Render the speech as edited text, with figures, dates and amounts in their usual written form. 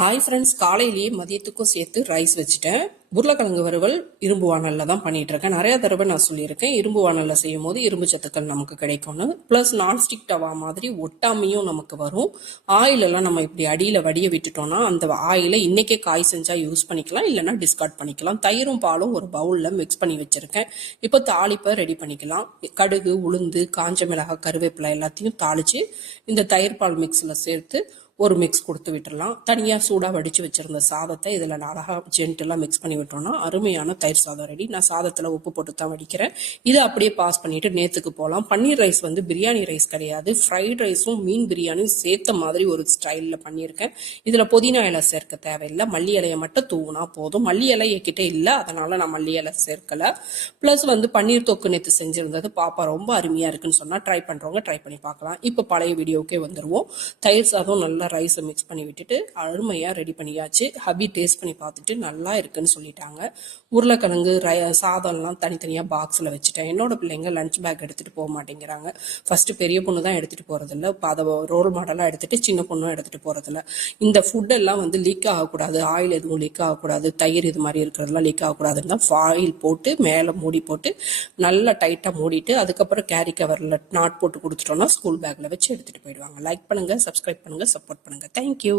Hi friends, காலையிலேயே மதியத்துக்கும் சேர்த்து rice வச்சுட்டேன். உருளைக்கிழங்கு வறுவல் இரும்பு வானல்ல தான் பண்ணிட்டு இருக்கேன். நிறைய தடவை நான் சொல்லியிருக்கேன், இரும்பு வானல்ல செய்யும் போது இரும்பு சத்துக்கள் நமக்கு கிடைக்கும்னு. பிளஸ் நான்ஸ்டிக் டவா மாதிரி ஒட்டாமையும் நமக்கு வரும். ஆயில் எல்லாம் நம்ம இப்படி அடியில வடிய விட்டுட்டோம்னா அந்த ஆயில இன்னைக்கே காய் செஞ்சா யூஸ் பண்ணிக்கலாம், இல்லைன்னா டிஸ்கார்ட் பண்ணிக்கலாம். தயிரும் பாலும் ஒரு பவுல்ல மிக்ஸ் பண்ணி வச்சிருக்கேன். இப்போ தாளிப்பை ரெடி பண்ணிக்கலாம். கடுகு, உளுந்து, காஞ்ச மிளகாய், கருவேப்பிலை எல்லாத்தையும் தாளிச்சு இந்த தயிர் பால் மிக்ஸ்ல சேர்த்து ஒரு மிக்ஸ் கொடுத்து விட்டுடலாம். தனியாக சூடாக வடித்து வச்சுருந்த சாதத்தை இதில் அழகாக ஜென்டலாக மிக்ஸ் பண்ணி விட்டோம்னா அருமையான தயிர் சாதம் ரெடி. நான் சாதத்தில் உப்பு போட்டு தான் வடிக்கிறேன். இதை அப்படியே பாஸ் பண்ணிவிட்டு நேற்றுக்கு போகலாம். பன்னீர் ரைஸ் வந்து பிரியாணி ரைஸ் கிடையாது, ஃப்ரைட் ரைஸும் மீன் பிரியாணியும் சேர்த்த மாதிரி ஒரு ஸ்டைலில் பண்ணியிருக்கேன். இதில் புதினா இலை சேர்க்க தேவையில்லை, மல்லி இலையை மட்டும் தூவுனா போதும். மல்லி இலை என்கிட்ட இல்லை, அதனால் நான் மல்லி இலை சேர்க்கலை. ப்ளஸ் வந்து பன்னீர் தொக்கு நேற்று செஞ்சுருந்தது பாப்பா ரொம்ப அருமையாக இருக்குன்னு சொன்னால் ட்ரை பண்ணுறவங்க ட்ரை பண்ணி பார்க்கலாம். இப்போ பழைய வீடியோக்கே வந்துடுவோம். தயிர் சாதம் நல்லா ரைஸை மிக்ஸ் பண்ணி விட்டுட்டு அருமையாக ரெடி பண்ணியாச்சு. ஹபி டேஸ்ட் பண்ணி பார்த்துட்டு நல்லா இருக்குன்னு சொல்லிட்டாங்க. உருளைக்கிழங்கு சாதம்லாம் தனித்தனியாக பாக்ஸில் வச்சுட்டேன். என்னோட பிள்ளைங்க லஞ்ச் பேக் எடுத்துகிட்டு போக மாட்டேங்கிறாங்க. ஃபர்ஸ்ட் பெரிய பொண்ணு தான் எடுத்துகிட்டு போகிறதில்ல, இப்போ அதை ரோல் மாடலாக எடுத்துகிட்டு சின்ன பொண்ணும் எடுத்துகிட்டு போகிறதில்ல. இந்த ஃபுட்டெல்லாம் வந்து லீக் ஆகக்கூடாது, ஆயில் எதுவும் லீக் ஆகக்கூடாது, தயிர் இது மாதிரி இருக்கிறதுலாம் லீக் ஆகக்கூடாதுன்னு தான் ஃபாயில் போட்டு மேலே மூடி போட்டு நல்லா டைட்டாக மூடிட்டு அதுக்கப்புறம் கேரி கவரில் நாட் போட்டு கொடுத்துட்டோம்னா ஸ்கூல் பேக்கில் வச்சு எடுத்துகிட்டு போயிடுவாங்க. லைக் பண்ணுங்கள், சப்ஸ்கிரைப் பண்ணுங்கள், சப்போர்ட் பண்ணுங்கள். Thank you.